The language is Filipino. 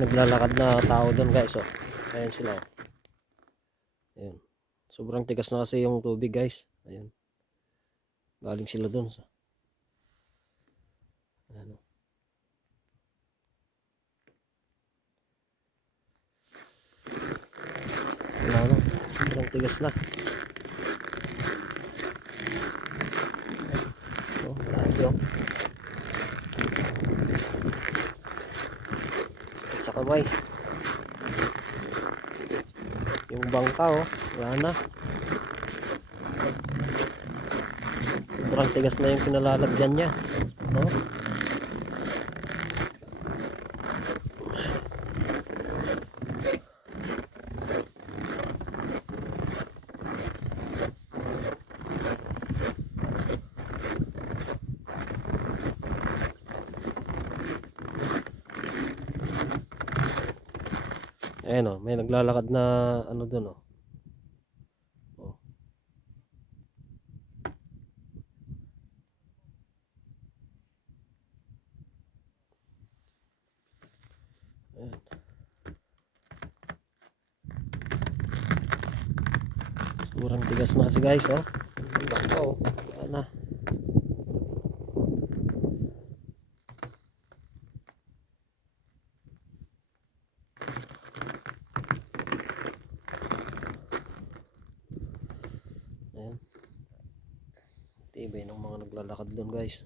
naglalakad na tao doon guys. Oh. Ayan sila. Oh. Ayan. Sobrang tigas na kasi yung tubig guys. Ayan. Galing sila doon. Ayan. Wala na. Sobrang tigas na. Oh, grabe oh. Sakit sa kamay. Yung bangka oh. Wala na. Sobrang tigas na yung kinalalagyan niya. No? Ayan o, may naglalakad na ano dun o. Oh. Ayan. Sobrang tigas na kasi guys oh. Oh, ayan na. Ayan. Tibay ng mga naglalakad dun guys.